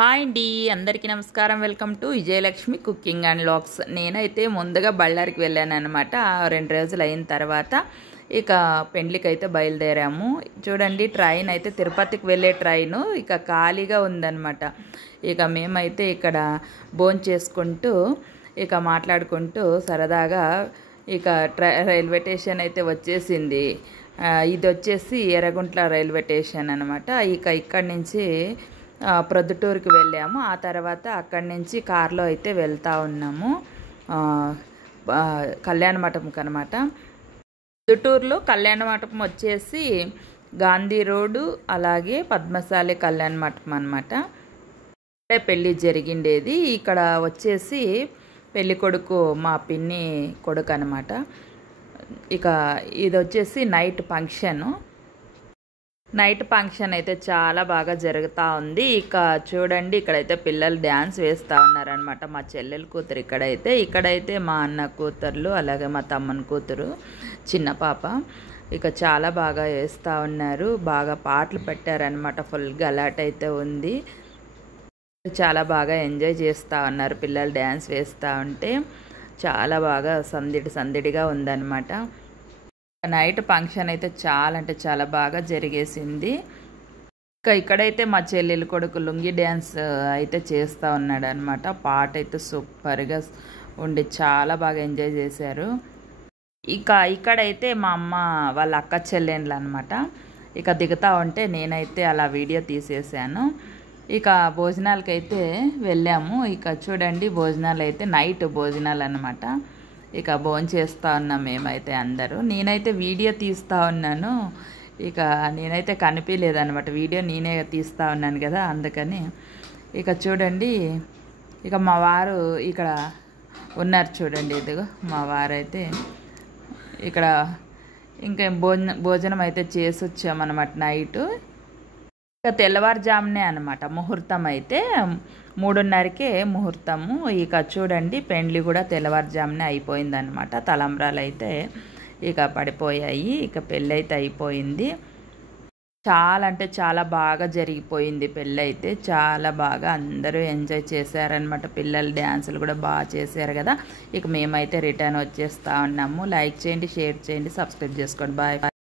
Hi అండి, అందరికీ నమస్కారం. Welcome to Vijayalakshmi cooking and vlogs. నేనైతే ముందుగా బళ్ళారికి వెళ్ళాను అనమాట. 2 రోజులు అయిన తర్వాత ఇక పెండ్లికి అయితే బయలుదేరాము. చూడండి, ట్రైన్ అయితే తిరుపతికి వెళ్ళే ట్రైను ఇక ఖాళీగా ఉందన్నమాట. ఇక మేమైతే ఇక్కడ భోంచేసుకుంటూ చేసుకుంటూ ఇక మాట్లాడుకుంటూ సరదాగా ఇక రైల్వే స్టేషన్ అయితే వచ్చేసింది. ఇది వచ్చేసి ఎర్రగుంట్ల రైల్వే స్టేషన్ అనమాట. ఇక ఇక్కడి నుంచి ప్రొద్దుటూరుకి వెళ్ళాము. ఆ తర్వాత అక్కడి నుంచి కారులో అయితే వెళ్తూ ఉన్నాము కళ్యాణ మంటపంకి అనమాట. ప్రొద్దుటూరులో కళ్యాణ మంటపం వచ్చేసి గాంధీ రోడ్డు, అలాగే పద్మశాలి కళ్యాణ మంటపం అనమాట. పెళ్ళి జరిగిండేది. ఇక్కడ వచ్చేసి పెళ్ళి కొడుకు మా పిన్ని కొడుకు అనమాట. ఇక ఇది వచ్చేసి నైట్ ఫంక్షన్ అయితే చాలా బాగా జరుగుతూ ఉంది. ఇక చూడండి, ఇక్కడైతే పిల్లలు డ్యాన్స్ వేస్తూ ఉన్నారనమాట. మా చెల్లెల కూతురు ఇక్కడైతే మా అన్న కూతుర్లు, అలాగే మా తమ్మని కూతురు చిన్న పాప ఇక చాలా బాగా వేస్తూ ఉన్నారు. బాగా పాటలు పెట్టారనమాట. ఫుల్ గలాట్ అయితే ఉంది. చాలా బాగా ఎంజాయ్ చేస్తూ ఉన్నారు పిల్లలు డ్యాన్స్ వేస్తూ ఉంటే. చాలా బాగా సందడిగా ఉందన్నమాట. నైట్ ఫంక్షన్ అయితే చాలా అంటే చాలా బాగా జరిగేసింది. ఇక్కడైతే మా చెల్లెలు కొడుకు లుంగి డ్యాన్స్ అయితే చేస్తూ ఉన్నాడు అనమాట. పాట అయితే సూపర్గా ఉండి చాలా బాగా ఎంజాయ్ చేశారు. ఇక్కడైతే మా అమ్మ వాళ్ళ అక్క చెల్లెండ్లు అనమాట. ఇక దిగుతూ ఉంటే నేనైతే అలా వీడియో తీసేసాను. ఇక భోజనాలకైతే వెళ్ళాము. ఇక చూడండి, భోజనాలు అయితే నైట్ భోజనాలు అనమాట. ఇక భోంచేస్తూ ఉన్నాం మేమైతే అందరూ. నేనైతే వీడియో తీస్తూ ఉన్నాను. ఇక నేనైతే కనిపించలేదన్నమాట. వీడియో నేనే తీస్తూ ఉన్నాను కదా, అందుకని. ఇక చూడండి, ఇక మా వారు ఇక్కడ ఉన్నారు చూడండి. ఇదిగో మా వారైతే ఇక్కడ ఇంకా భోజనం అయితే చేసి వచ్చామన్నమాట నైటు. ఇక తెల్లవారుజామునే అనమాట ముహూర్తం అయితే 3:30కే ముహూర్తము. ఇక చూడండి, పెండ్లి కూడా తెల్లవారుజామునే అయిపోయిందనమాట. తలంబ్రాలు అయితే ఇక పడిపోయాయి. ఇక పెళ్ళి అయితే అయిపోయింది. చాలా అంటే చాలా బాగా జరిగిపోయింది పెళ్ళి అయితే. చాలా బాగా అందరూ ఎంజాయ్ చేశారనమాట. పిల్లలు డ్యాన్సులు కూడా బాగా చేశారు కదా. ఇక మేమైతే రిటర్న్ వచ్చేస్తూ ఉన్నాము. లైక్ చేయండి, షేర్ చేయండి, సబ్స్క్రైబ్ చేసుకోండి. బాయ్.